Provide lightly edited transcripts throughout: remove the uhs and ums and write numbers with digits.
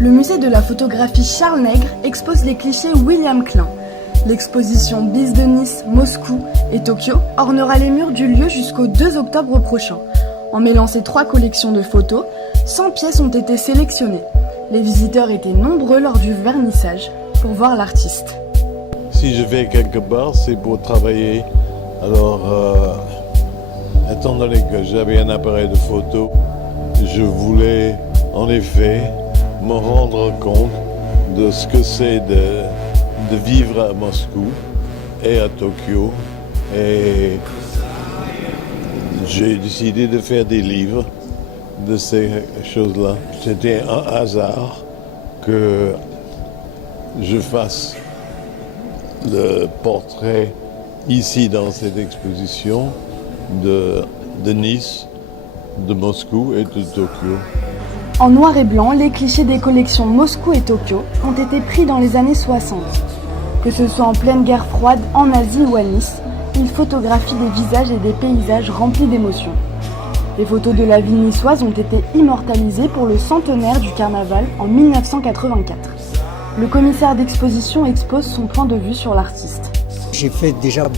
Le musée de la photographie Charles Nègre expose les clichés William Klein. L'exposition Bis de Nice, Moscou et Tokyo ornera les murs du lieu jusqu'au 2 octobre prochain. En mêlant ces 3 collections de photos, 100 pièces ont été sélectionnées. Les visiteurs étaient nombreux lors du vernissage pour voir l'artiste. Si je vais quelque part, c'est pour travailler. Alors, étant donné que j'avais un appareil de photo, je voulais en effet me rendre compte de ce que c'est de vivre à Moscou et à Tokyo. Et j'ai décidé de faire des livres de ces choses-là. C'était un hasard que je fasse le portrait ici dans cette exposition de Nice, de Moscou et de Tokyo. En noir et blanc, les clichés des collections Moscou et Tokyo ont été pris dans les années 60. Que ce soit en pleine guerre froide, en Asie ou à Nice, ils photographient des visages et des paysages remplis d'émotions. Les photos de la ville niçoise ont été immortalisées pour le centenaire du carnaval en 1984. Le commissaire d'exposition expose son point de vue sur l'artiste. J'ai fait déjà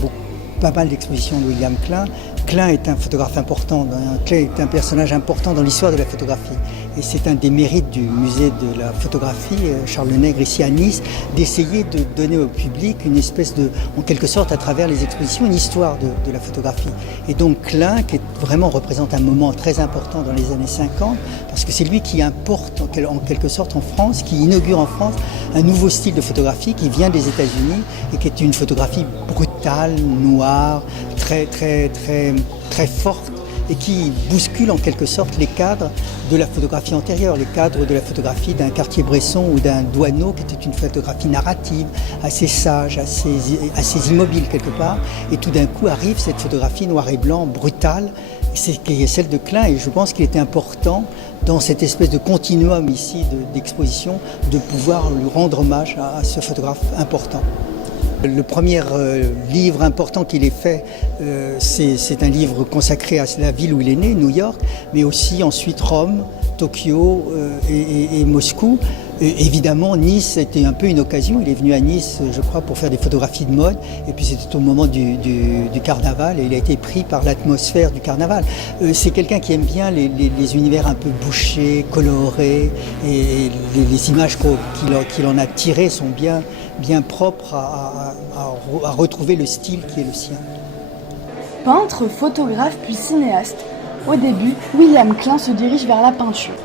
pas mal d'expositions de William Klein. Klein est un photographe important, Klein est un personnage important dans l'histoire de la photographie. Et c'est un des mérites du musée de la photographie, Charles Nègre, ici à Nice, d'essayer de donner au public une espèce de, en quelque sorte, à travers les expositions, une histoire de la photographie. Et donc Klein, qui vraiment représente un moment très important dans les années 50, parce que c'est lui qui importe en quelque sorte en France, qui inaugure en France un nouveau style de photographie qui vient des États-Unis et qui est une photographie brutale, noire, très forte, et qui bouscule en quelque sorte les cadres de la photographie antérieure, les cadres de la photographie d'un Cartier-Bresson ou d'un Doisneau, qui était une photographie narrative, assez sage, assez immobile quelque part. Et tout d'un coup arrive cette photographie noir et blanc, brutale, qui est celle de Klein. Et je pense qu'il était important, dans cette espèce de continuum ici d'exposition, de pouvoir lui rendre hommage à ce photographe important. Le premier livre important qu'il ait fait, c'est un livre consacré à la ville où il est né, New York, mais aussi ensuite Rome, Tokyo et Moscou. Et évidemment, Nice était un peu une occasion. Il est venu à Nice, je crois, pour faire des photographies de mode. Et puis c'était au moment du carnaval et il a été pris par l'atmosphère du carnaval. C'est quelqu'un qui aime bien les univers un peu bouchés, colorés. Et les images qu'il en a tirées sont bien propres à retrouver le style qui est le sien. Peintre, photographe puis cinéaste, au début, William Klein se dirige vers la peinture.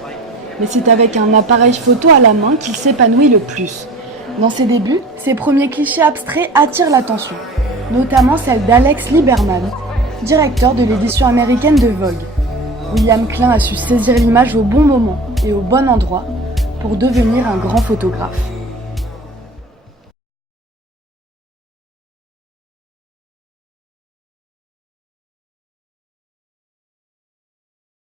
Mais c'est avec un appareil photo à la main qu'il s'épanouit le plus. Dans ses débuts, ses premiers clichés abstraits attirent l'attention, notamment celle d'Alex Liberman, directeur de l'édition américaine de Vogue. William Klein a su saisir l'image au bon moment et au bon endroit pour devenir un grand photographe.